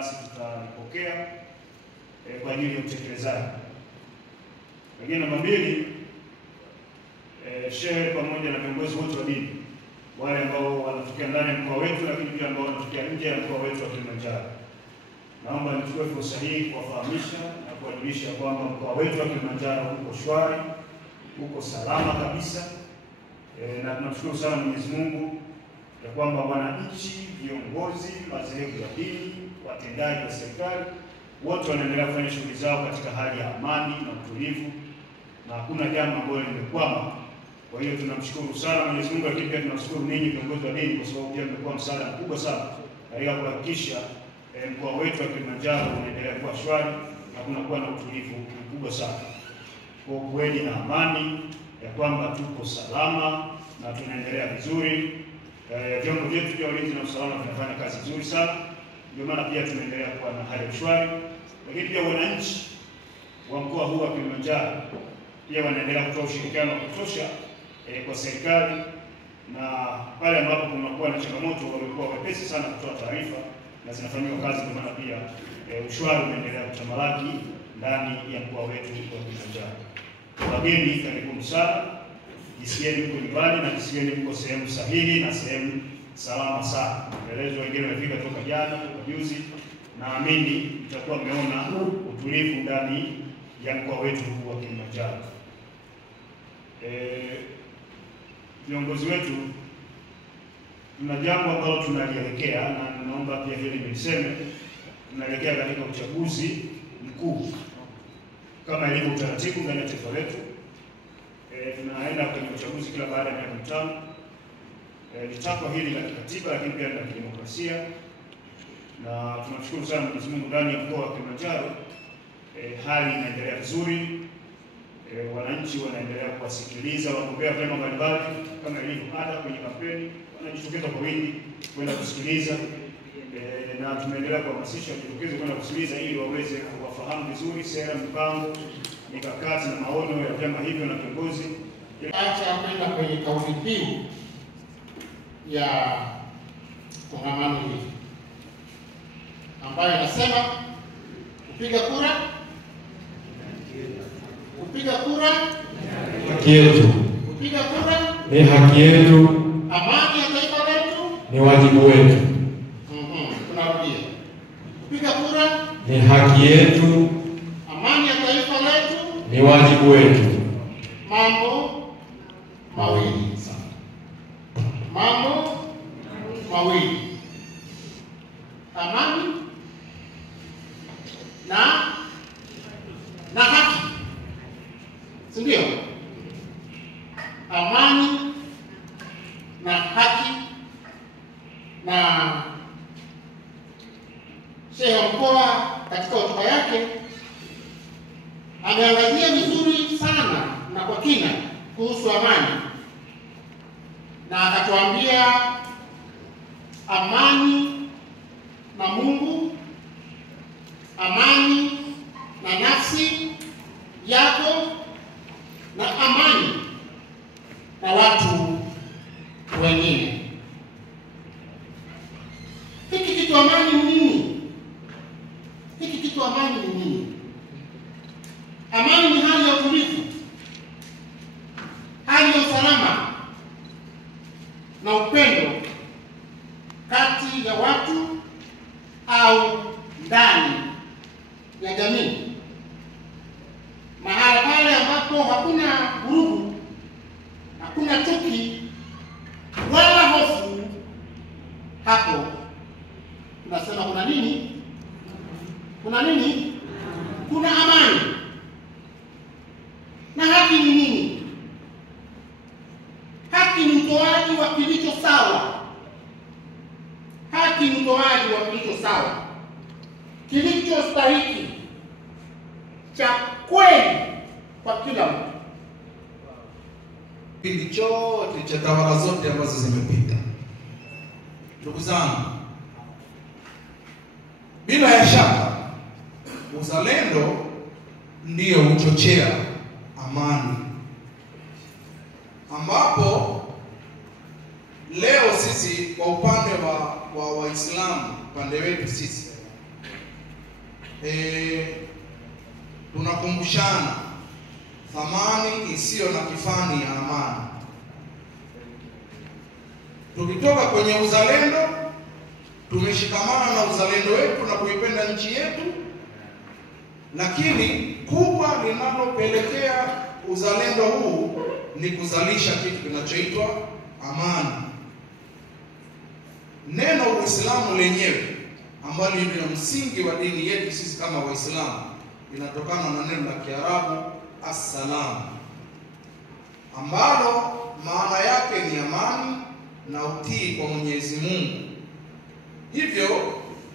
basi tutalipokea kwa ajili ya utekelezaji. Lakini namba 2, shehe pamoja na viongozi wote wa dini, wale ambao wanatokea ndani ya mkoa wetu, lakini pia ambao wanatokea nje ya mkoa wetu wa Kilimanjaro, naomba nichukue fursa hii kuwafahamisha na kuwajulisha kwamba mkoa wetu wa Kilimanjaro uko shwari, uko salama kabisa. Na tunamshukuru sana Mwenyezi Mungu ya kwamba wananchi, viongozi, madhehebu ya dini, watendaji wa serikali wote wanaendelea kufanya shughuli zao katika hali ya amani na utulivu, na hakuna jambo ambalo limekwama. Kwa hiyo tunamshukuru sana Mwenyezi Mungu, lakini pia tunashukuru ninyi viongozi wa dini, kwa sababu pia mmekuwa msaada mkubwa sana katika kuhakikisha mkoa wetu wa Kilimanjaro unaendelea kuwa shwari na kunakuwa na utulivu mkubwa sana. Kwa kweli na amani ya kwamba tuko salama na tunaendelea vizuri. Vyombo vyetu vya ulinzi na usalama vinafanya kazi nzuri sana, ndio maana pia tunaendelea kuwa na hali ya shwari. Lakini pia wananchi wa mkoa huu wa Kilimanjaro pia wanaendelea kutoa ushirikiano wa kutosha kwa serikali, na pale ambapo kunakuwa na changamoto walikuwa wepesi sana kutoa taarifa na zinafanywa kazi. Kwa maana pia ushwari unaendelea kutamalaki ndani ya mkoa wetu wa Kilimanjaro. Wageni, karibuni sana, jisikieni mko nyumbani na jisikieni mko sehemu sahihi na sehemu salama sana. Maelezo wengine wamefika toka jana, toka juzi, naamini mtakuwa mmeona utulivu ndani ya mkoa wetu huu wa Kilimanjaro. Viongozi wetu, tuna jambo ambalo tunalielekea, na naomba pia hili niliseme, tunaelekea katika uchaguzi mkuu kama ilivyo utaratibu ndani ya taifa letu. Tunaenda kwenye uchaguzi kila baada ya miaka mitano. Ni takwa hili la kikatiba, lakini pia la kidemokrasia, na tunashukuru sana Mwenyezi Mungu ndani ya mkoa wa Kilimanjaro hali inaendelea vizuri. Wananchi wanaendelea kuwasikiliza wagombea vyama mbalimbali kama ilivyo ada kwenye kampeni, wanajitokeza kwa wingi kwenda kusikiliza, na tumeendelea kuhamasisha wajitokeze kwenda kusikiliza ili waweze kuwafahamu vizuri sera, mipango, mikakati na maono ya vyama hivyo na viongozi. Acha kwenda kwenye kauli mbiu ya kongamano hili ambayo inasema kupiga kura haki yetu. Kupiga kura ni haki yetu. Amani ya taifa letu ni wajibu wetu. Tunarudia. Kupiga kura ni haki yetu. Amani ya taifa letu ni wajibu wetu. Mambo mawili. Amani na haki. Si ndio? Amani na haki. Na Shehe wa mkoa katika hotuba yake ameangazia vizuri sana na kwa kina kuhusu amani, na akatuambia amani na Mungu, amani na nafsi yako, na amani na watu wengine. Hiki kitu amani ni nini? Amani ni hali ya utulivu, hali ya usalama na upendo kati ya watu au ndani ya jamii, mahala pale ambapo hakuna vurugu, hakuna chuki wala hofu. Hapo tunasema kuna nini? Kuna amani. Na haki ni nini? Haki ni utoaji wa kilicho sawa. Kilicho stahiki cha kweli kwa kila mtu. Kipindi chote cha tawala zote ambazo zimepita, ndugu zangu, bila ya shaka uzalendo ndio huchochea amani, ambapo leo sisi kwa upande wa Waislamu, upande wetu sisi tunakumbushana thamani isiyo na kifani ya amani. Tukitoka kwenye uzalendo, tumeshikamana na uzalendo wetu na kuipenda nchi yetu, lakini kubwa linalopelekea uzalendo huu ni kuzalisha kitu kinachoitwa amani. Neno Uislamu lenyewe ambalo ndio msingi wa dini yetu sisi kama Waislamu linatokana na neno la Kiarabu assalam, ambalo maana yake ni amani na utii kwa Mwenyezi Mungu. Hivyo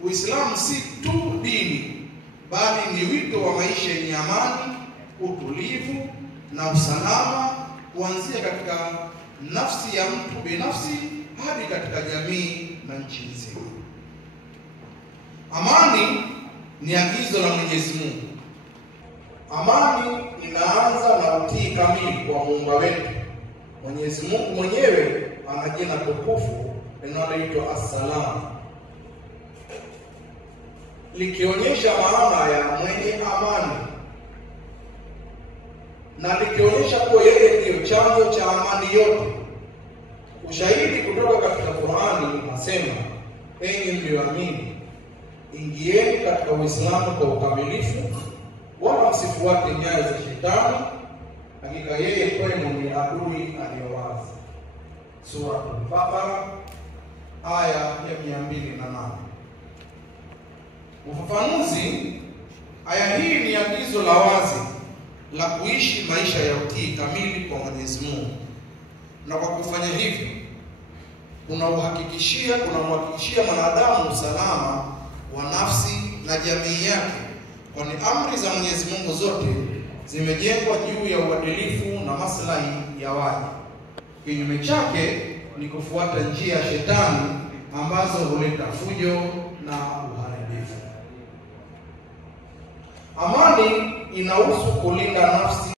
Uislamu si tu dini, bali ni wito wa maisha yenye amani, utulivu na usalama, kuanzia katika nafsi ya mtu binafsi hadi katika jamii na nchi nzima. Amani ni agizo la Mwenyezi Mungu. Amani inaanza na utii kamili kwa Muumba wetu. Mwenyezi Mungu mwenyewe ana jina tukufu linaloitwa Assalam, likionyesha maana ya mwenye amani na likionyesha kuwa yeye ndiyo chanzo cha amani yote. Ushahidi kutoka katika Qur'ani unasema, enyi mlioamini, ingieni katika Uislamu kwa ukamilifu, wala msifuate nyayo za shetani, hakika yeye kwenu ni adui aliyowazi. Sura Al-Baqara aya ya 208. Ufafanuzi, aya hii ni agizo la wazi la kuishi maisha ya utii kamili kwa Mwenyezi Mungu, na kwa kufanya hivyo kunamhakikishia mwanadamu usalama wa nafsi na jamii yake, kwani amri za Mwenyezi Mungu zote zimejengwa juu ya uadilifu na maslahi ya waja. Kinyume chake ni kufuata njia ya shetani ambazo huleta fujo na uharibifu. Amani inahusu kulinda nafsi